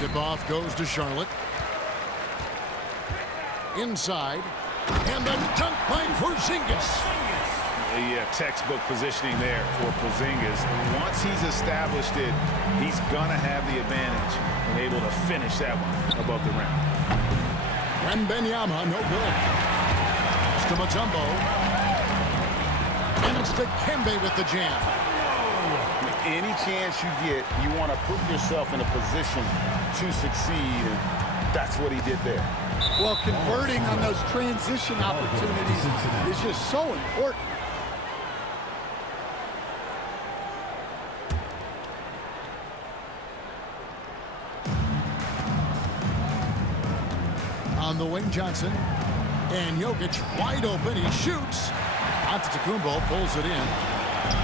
Tip-off goes to Charlotte. Inside. And the dunk by Porzingis. Yeah, textbook positioning there for Porzingis. Once he's established it, he's going to have the advantage and able to finish that one above the rim. Wembanyama, no good. To Mutombo. And it's Dikembe with the jam. Any chance you get, you want to put yourself in a position to succeed, and that's what he did there. Well, converting on those transition opportunities is just so important. On the wing, Johnson. And Jokic wide open. He shoots. Antetokounmpo pulls it in.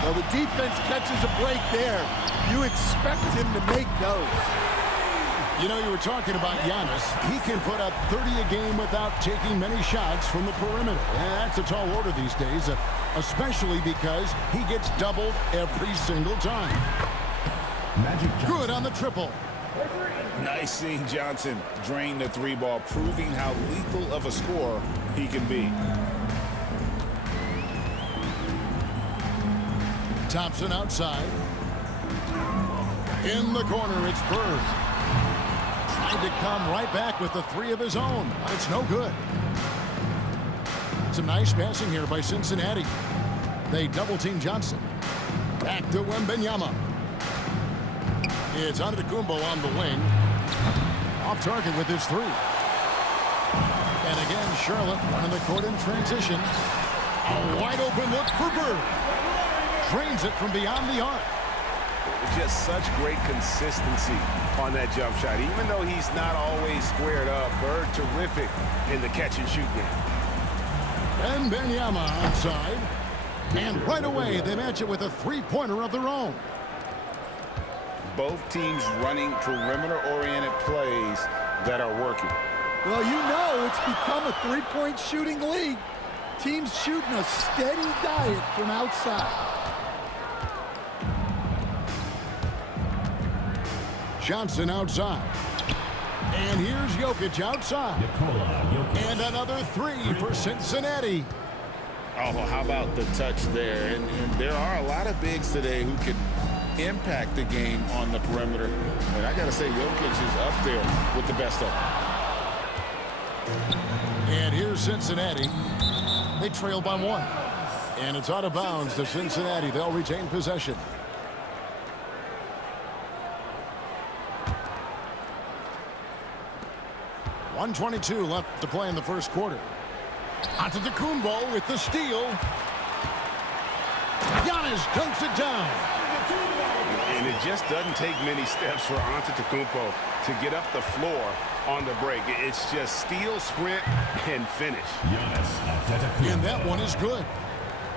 Well, the defense catches a break there. You expect him to make those. You know, you were talking about Giannis. He can put up 30 a game without taking many shots from the perimeter. And that's a tall order these days, especially because he gets doubled every single time. Good on the triple. Nice seeing Johnson drain the three ball, proving how lethal of a scorer he can be. Thompson outside. In the corner, it's Bird. Tried to come right back with the three of his own, but it's no good. Some nice passing here by Cincinnati. They double-team Johnson. Back to Wembanyama. It's Antetokounmpo on the wing. Off target with his three. And again, Charlotte running the court in transition. A wide open look for Bird. Drains it from beyond the arc. Just such great consistency on that jump shot. Even though he's not always squared up, Bird terrific in the catch and shoot game. Wembanyama outside. And right away, they match it with a three-pointer of their own. Both teams running perimeter-oriented plays that are working. Well, you know it's become a three-point shooting league. Teams shooting a steady diet from outside. Johnson outside. And here's Jokic outside. And another three for Cincinnati. Oh, how about the touch there? And there are a lot of bigs today who can impact the game on the perimeter. And I got to say, Jokic is up there with the best of them. And here's Cincinnati. They trail by one. And it's out of bounds to Cincinnati. They'll retain possession. .122 left to play in the first quarter. Antetokounmpo with the steal. Giannis dunks it down. And it just doesn't take many steps for Antetokounmpo to get up the floor on the break. It's just steal, sprint, and finish. And that one is good.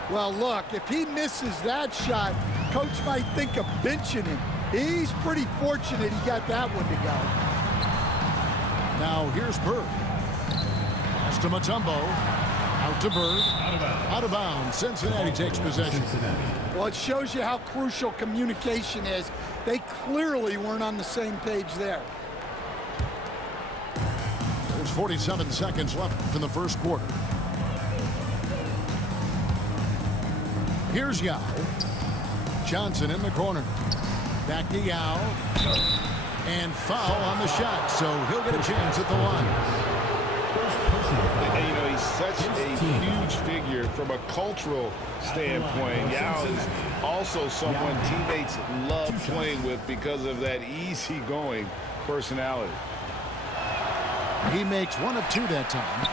Well, look, if he misses that shot, coach might think of benching him. He's pretty fortunate he got that one to go. Now here's Bird. Pass to Mutombo. Out to Bird. Out of bounds. Cincinnati takes possession. Well, it shows you how crucial communication is. They clearly weren't on the same page there. There's 47 seconds left in the first quarter. Here's Yao. Johnson in the corner. Back to Yao. And foul on the shot, so he'll get a chance at the line. And, you know, he's such a huge figure from a cultural standpoint. Yao is also someone teammates love playing with because of that easygoing personality. He makes one of two that time.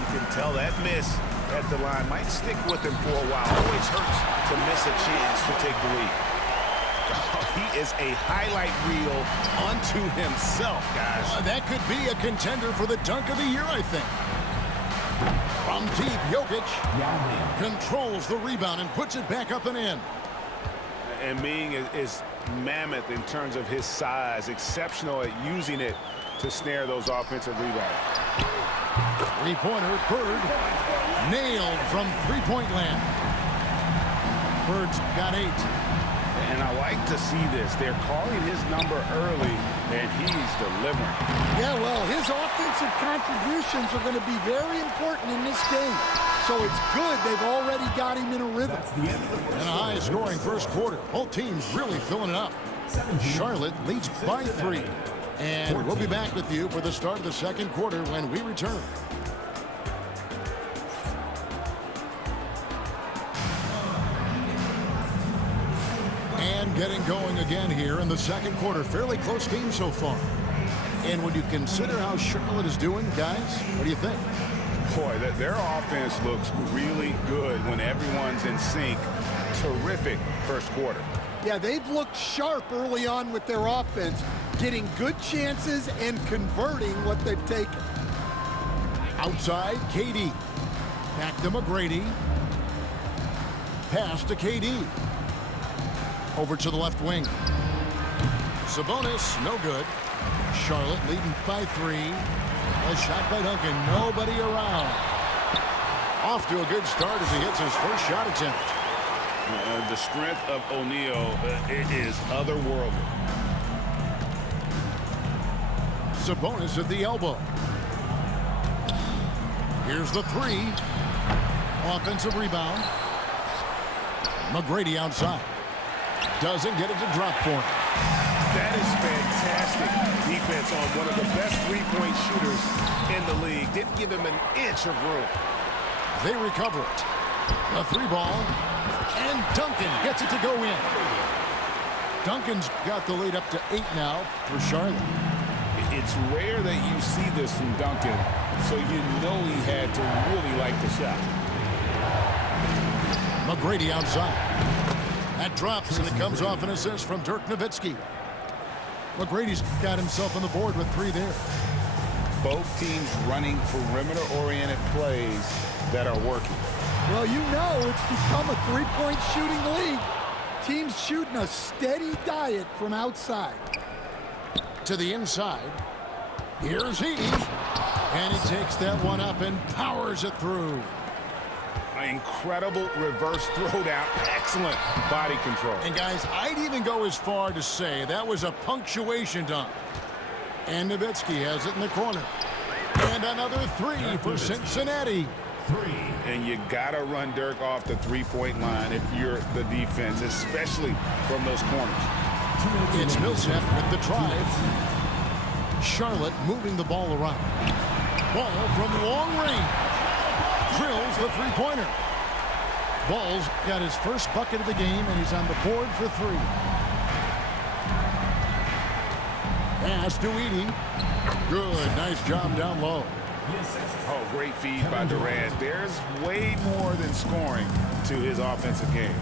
You can tell that miss at the line might stick with him for a while. Always hurts to miss a chance to take the lead. He is a highlight reel unto himself, guys. That could be a contender for the dunk of the year, I think. From deep, Jokic controls the rebound and puts it back up and in. And Ming is mammoth in terms of his size, exceptional at using it to snare those offensive rebounds. Three-pointer, Bird, nailed from three-point land. Bird's got 8. And I like to see this. They're calling his number early, and he's delivering. Yeah, well, his offensive contributions are going to be very important in this game. So it's good they've already got him in a rhythm. And a high-scoring first quarter. Both teams really filling it up. Charlotte leads by 3. And we'll be back with you for the start of the second quarter when we return. And getting going again here in the second quarter. Fairly close game so far. And when you consider how Charlotte is doing, guys, what do you think? Boy, their offense looks really good when everyone's in sync. Terrific first quarter. Yeah, they've looked sharp early on with their offense, getting good chances and converting what they've taken. Outside, KD. Back to McGrady. Pass to KD. Over to the left wing. Sabonis, no good. Charlotte leading by 3. A shot by Duncan, nobody around. Off to a good start as he hits his first shot attempt. The strength of O'Neal is otherworldly. Sabonis at the elbow. Here's the 3. Offensive rebound. McGrady outside. Doesn't get it to drop for him. That is fantastic defense on one of the best three-point shooters in the league. Didn't give him an inch of room. They recover it. A 3-ball. And Duncan gets it to go in. Duncan's got the lead up to 8 now for Charlotte. It's rare that you see this from Duncan, so you know he had to really like the shot. McGrady outside. That drops, and it comes off an assist from Dirk Nowitzki. McGrady's got himself on the board with 3 there. Both teams running perimeter-oriented plays that are working. Well, you know it's become a three-point shooting league. Teams shooting a steady diet from outside. To the inside. Here's Heaty. And he takes that one up and powers it through. Incredible reverse throwdown. Excellent body control. And guys, I'd even go as far to say that was a punctuation dunk. And Nowitzki has it in the corner. And another 3 for Cincinnati. And you gotta run Dirk off the three-point line if you're the defense, especially from those corners. It's Millsap with the drive. Charlotte moving the ball around. Ball from long range. Drills the three-pointer. Ball's got his first bucket of the game, and he's on the board for 3. Pass to Edey. Good, nice job down low. Oh, great feed by Durant. There's way more than scoring to his offensive game.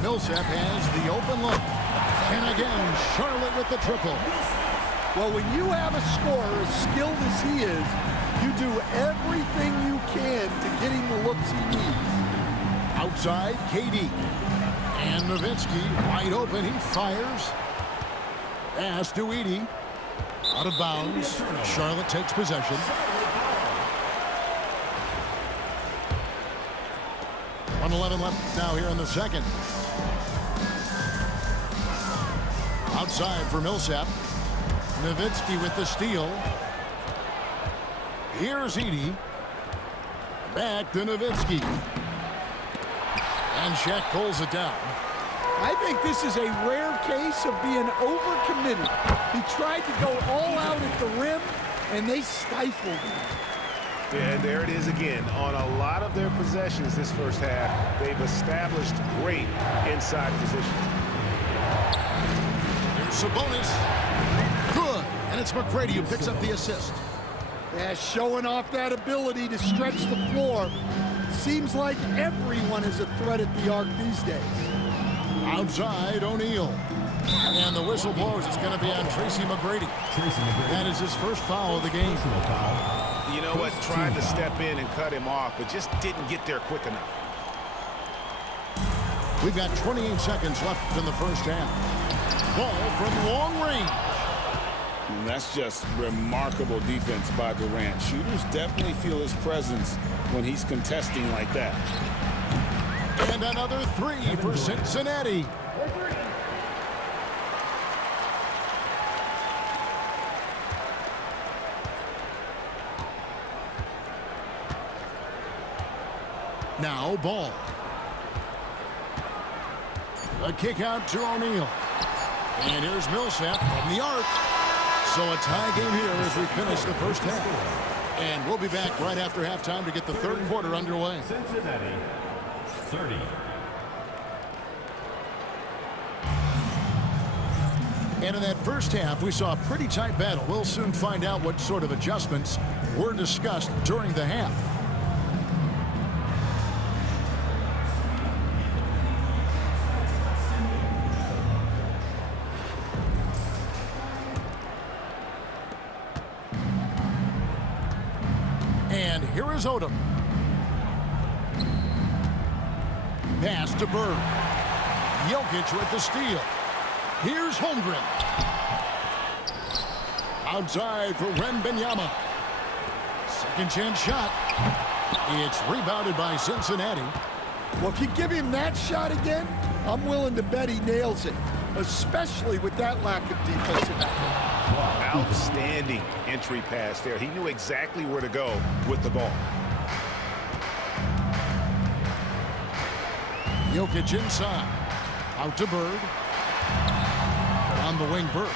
Millsap has the open look. And again, Charlotte with the triple. Well, when you have a scorer as skilled as he is, you do everything you can to get him the looks he needs. Outside, KD. And Nowitzki wide open. He fires. Pass to Edey. Out of bounds. Charlotte takes possession. .111 left now here in the second. Outside for Millsap. Nowitzki with the steal. Here's Edey. Back to Nowitzki. And Shaq pulls it down. I think this is a rare case of being overcommitted. He tried to go all out at the rim, and they stifled him. And there it is again. On a lot of their possessions this first half, they've established great inside position. Here's Sabonis. Good. And it's McGrady who picks up the assist. Yeah, showing off that ability to stretch the floor. Seems like everyone is a threat at the arc these days. Outside, O'Neal. And the whistle blows. It's going to be on Tracy McGrady. That is his first foul of the game. You know what? Tried to step in and cut him off, but just didn't get there quick enough. We've got 28 seconds left in the first half. Ball from long range. And that's just remarkable defense by Durant. Shooters definitely feel his presence when he's contesting like that. And another three for Cincinnati. Now ball. A kick out to O'Neal. And here's Millsap from the arc. So a tie game here as we finish the first half. And we'll be back right after halftime to get the third quarter underway. Cincinnati, 30. And in that first half, we saw a pretty tight battle. We'll soon find out what sort of adjustments were discussed during the half. And here is Odom. Pass to Bird. Jokic with the steal. Here's Holmgren. Outside for Wembanyama. Second chance shot. It's rebounded by Cincinnati. Well, if you give him that shot again, I'm willing to bet he nails it, especially with that lack of defensive effort. Outstanding entry pass there. He knew exactly where to go with the ball. Jokic inside. Out to Bird. On the wing, Bird.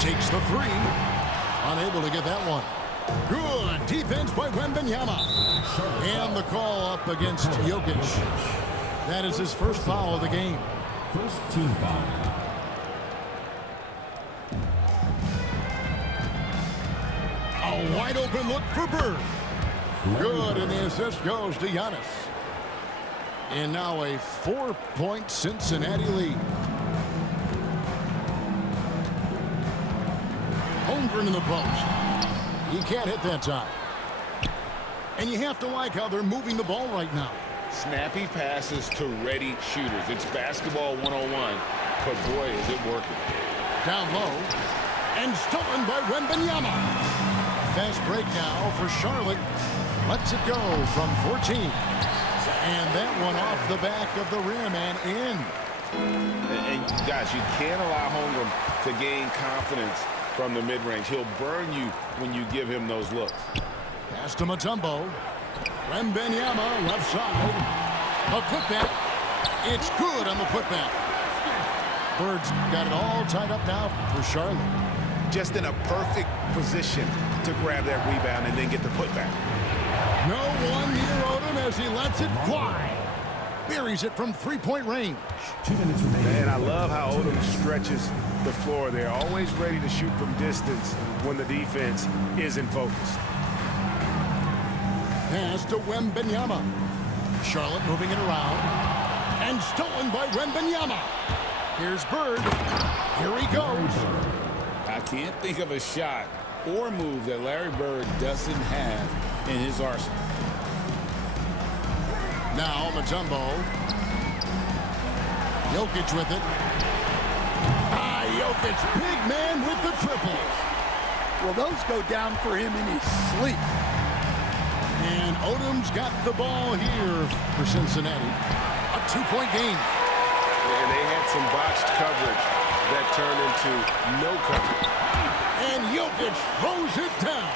Takes the three. Unable to get that one. Good defense by Wembanyama. And the call up against Jokic. That is his first foul of the game. First team foul. A wide open look for Bird. Good, and the assist goes to Giannis. And now a 4-point Cincinnati lead. Holmgren in the post. He can't hit that time. And you have to like how they're moving the ball right now. Snappy passes to ready shooters. It's basketball 101, but boy, is it working. Down low. And stolen by Wembanyama. Fast break now for Charlotte. Lets it go from 14. And that one off the back of the rim and in. And guys, you can't allow Holmgren to gain confidence from the mid-range. He'll burn you when you give him those looks. Pass to Mutombo. Wembanyama left side. A putback. It's good on the putback. Bird's got it all tied up now for Charlotte. Just in a perfect position to grab that rebound and then get the putback. No one near Odom as he lets it fly. Buries it from three-point range. 2 minutes remaining. And I love how Odom stretches the floor there. Always ready to shoot from distance when the defense isn't focused. Pass to Wembanyama. Charlotte moving it around. And stolen by Wembanyama. Here's Bird. Here he goes. I can't think of a shot or move that Larry Bird doesn't have in his arsenal. Now Mutombo. Jokic with it. Jokic, big man with the triple. Well, those go down for him in his sleep. And Odom's got the ball here for Cincinnati. A 2-point game. And they had some botched coverage that turned into no coverage. And Jokic throws it down.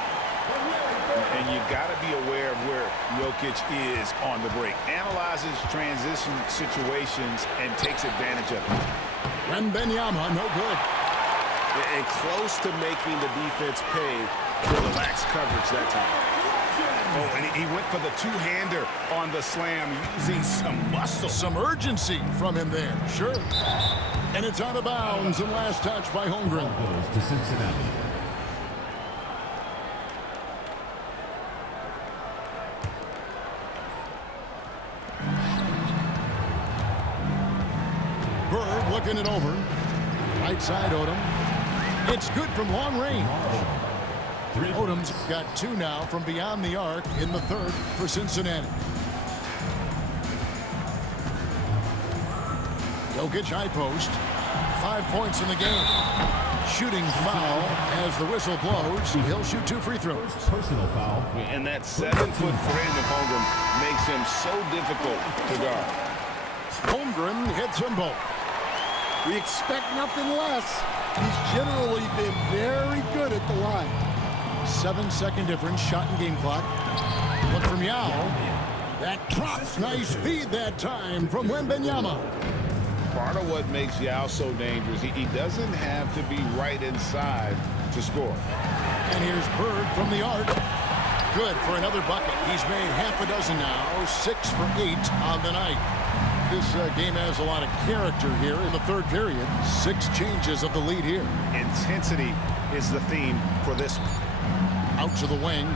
And you got to be aware of where Jokic is on the break. Analyzes transition situations and takes advantage of it. Wembanyama, no good. And close to making the defense pay for the lax coverage that time. Oh, and he went for the two-hander on the slam, using some muscle. Some urgency from him there, sure. And it's out of bounds, and last touch by Holmgren. Goes to Cincinnati. Bird looking it over. Right side, Odom. It's good from long range. Odom's got 2 now from beyond the arc in the third for Cincinnati. Jokic high post. 5 points in the game. Shooting foul as the whistle blows. He'll shoot 2 free throws. Personal foul. And that 7-foot frame of Holmgren makes him so difficult to guard. Holmgren hits them both. We expect nothing less. He's generally been very good at the line. 7-second difference, shot and game clock. Look from Yao. That drops. Nice feed that time from Wembanyama. Part of what makes Yao so dangerous, he doesn't have to be right inside to score. And here's Bird from the arc. Good for another bucket. He's made half a dozen now, 6 for 8 on the night. This game has a lot of character here in the third period. 6 changes of the lead here. Intensity is the theme for this one. Out to the wing.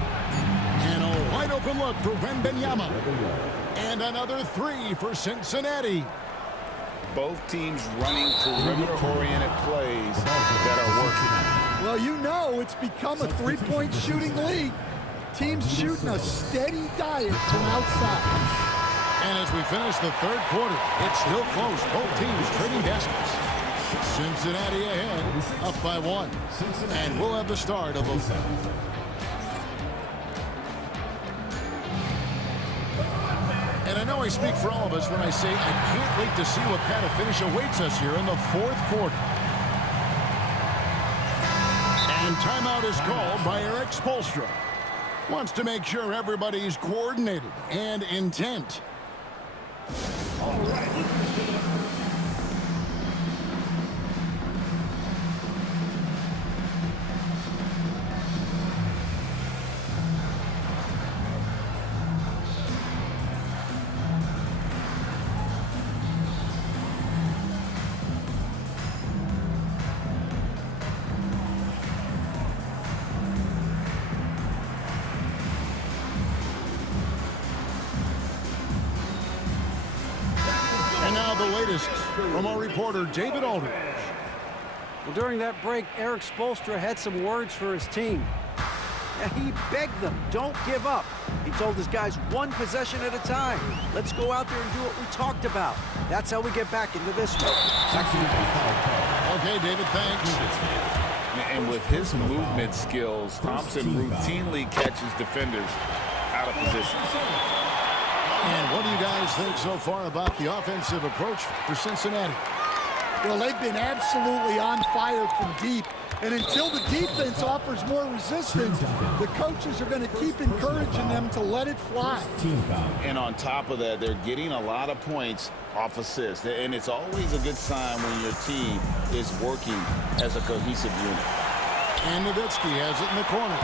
And a wide open look for Wembanyama. And another 3 for Cincinnati. Both teams running perimeter-oriented plays that are working. Well, you know it's become a three-point shooting league. Teams shooting a steady diet from outside. And as we finish the third quarter, it's still close. Both teams trading baskets. Cincinnati ahead, up by 1. And we'll have the start of the... And I know I speak for all of us when I say I can't wait to see what kind of finish awaits us here in the fourth quarter. And timeout is called by Eric Spoelstra. Wants to make sure everybody's coordinated and intent. All right. The latest from our reporter, David Aldridge. Well, during that break, Eric Spoelstra had some words for his team. He begged them, don't give up. He told his guys 1 possession at a time. Let's go out there and do what we talked about. That's how we get back into this one. Okay, David, thanks. And with his movement skills, Thompson routinely catches defenders out of position. And what do you guys think so far about the offensive approach for Cincinnati? Well, they've been absolutely on fire from deep. And until the defense offers more resistance, the coaches are going to keep encouraging them to let it fly. And on top of that, they're getting a lot of points off assists. And it's always a good sign when your team is working as a cohesive unit. And Nowitzki has it in the corner.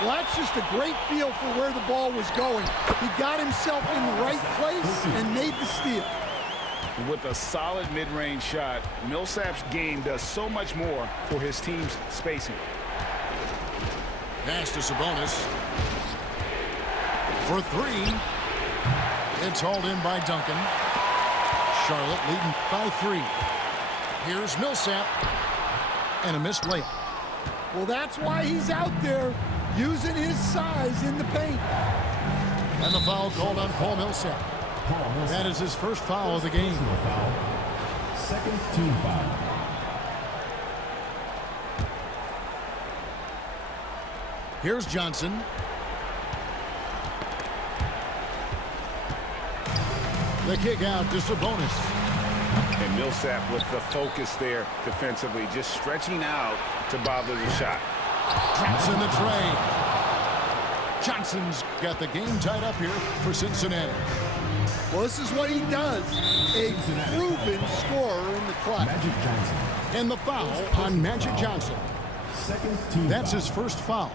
Well, that's just a great feel for where the ball was going. He got himself in the right place and made the steal. With a solid mid-range shot, Millsap's game does so much more for his team's spacing. Pass to Sabonis. For 3. It's hauled in by Duncan. Charlotte leading by 3. Here's Millsap. And a missed layup. Well, that's why he's out there, using his size in the paint. And the foul called on Paul Millsap. That is his first foul of the game. Second team foul. Here's Johnson. The kick out to Sabonis. And Millsap with the focus there defensively, just stretching out to bother the shot. Traps in the tray. Johnson's got the game tied up here for Cincinnati. Well, this is what he does. A proven scorer in the clutch. Magic Johnson. And the foul on Magic Johnson. Second team That's foul. his first foul.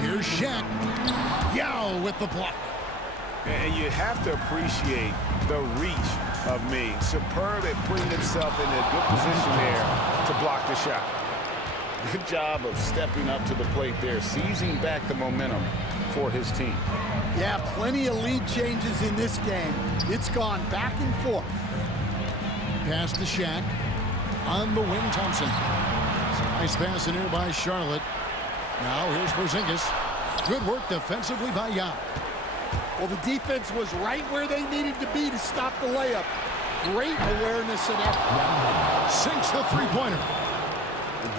Here's Shaq. Yao with the block. And you have to appreciate the reach of me. Superb at putting himself in a good position there to block the shot. Good job of stepping up to the plate there, seizing back the momentum for his team. Yeah, plenty of lead changes in this game. It's gone back and forth. Pass to Shaq. On the wing, Thompson. Nice pass in here by Charlotte. Now here's Porzingis. Good work defensively by Yao. Well, the defense was right where they needed to be to stop the layup. Great awareness and effort. Sinks the three-pointer.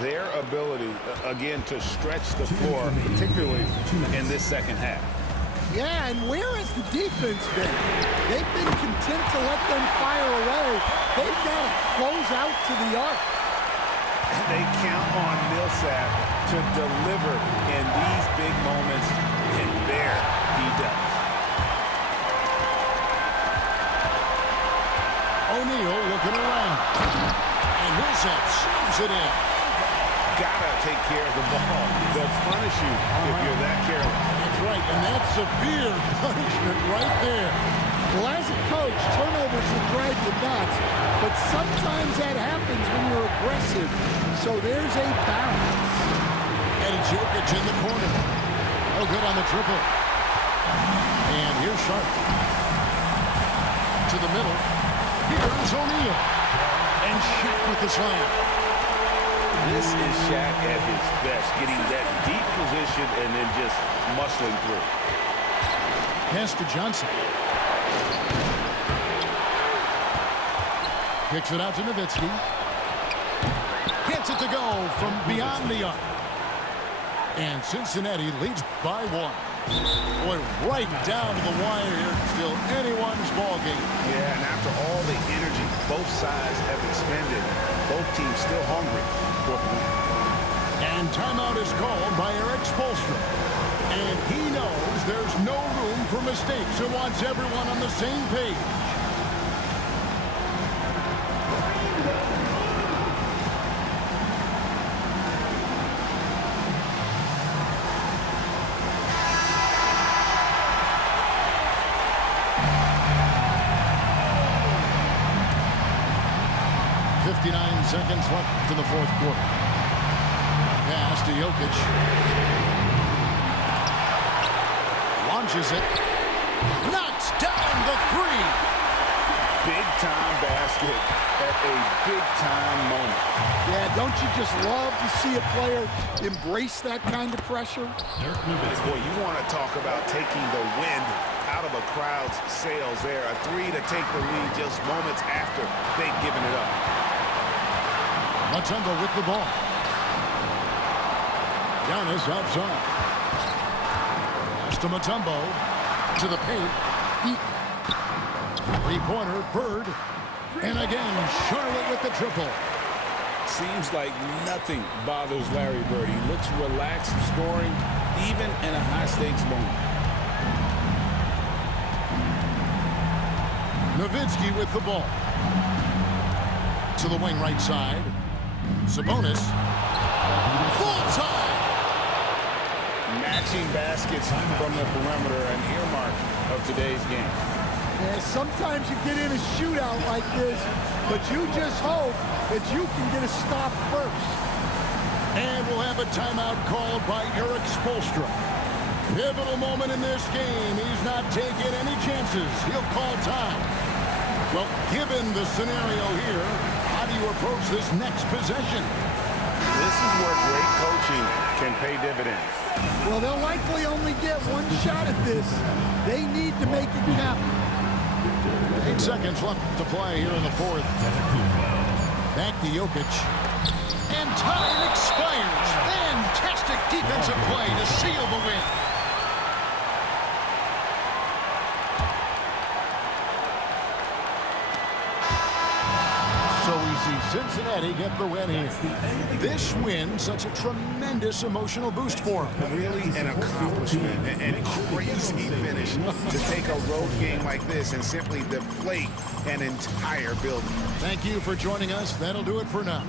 Their ability, again, to stretch the floor, particularly in this second half. Yeah, and where has the defense been? They've been content to let them fire away. They've got to close out to the arc. They count on Millsap to deliver in these big moments, and there he does. O'Neal looking around. And Millsap slams it in. Gotta take care of the ball. They'll punish you if you're that careless. That's right, and that's severe punishment right there. Well, as a coach, turnovers will drive you nuts, but sometimes that happens when you're aggressive. So there's a balance. And it's Jokic in the corner. Oh, good on the triple. And here's Sharp. To the middle. Here's O'Neal. And Shaq with the slam. This is Shaq at his best, getting that deep position and then just muscling through. Pass to Johnson. Kicks it out to Nowitzki. Gets it to go from beyond the arc. And Cincinnati leads by 1. Boy, right down to the wire here. Still anyone's ball game. Yeah, and after all the energy both sides have expended, both teams still hungry for the win. And timeout is called by Eric Spoelstra. And he knows there's no room for mistakes and wants everyone on the same page. Seconds left in the fourth quarter. Pass to Jokic. Launches it. Knocks down the 3. Big-time basket at a big-time moment. Yeah, don't you just love to see a player embrace that kind of pressure? Boy, you want to talk about taking the wind out of a crowd's sails there. A 3 to take the lead just moments after they've given it up. Mutombo with the ball. Giannis outside. Pass to Mutombo. To the paint. Three-pointer, Bird. And again, Charlotte with the triple. Seems like nothing bothers Larry Bird. He looks relaxed scoring, even in a high-stakes moment. Nowitzki with the ball. To the wing right side. Sabonis. Full time. Matching baskets from the perimeter, an earmark of today's game. Yeah, sometimes you get in a shootout like this, but you just hope that you can get a stop first. And we'll have a timeout called by Eric Spoelstra. Pivotal moment in this game. He's not taking any chances. He'll call time. Well, given the scenario here, how do you approach this next possession? This is where great coaching can pay dividends. Well, they'll likely only get one shot at this. They need to make it count. 8 seconds left to play here in the fourth. Back to Jokic. And time expires. Fantastic defensive play to seal the win. So we see Cincinnati get the win here. This win, such a tremendous emotional boost for them. Really an accomplishment and crazy finish to take a road game like this and simply deflate an entire building. Thank you for joining us. That'll do it for now.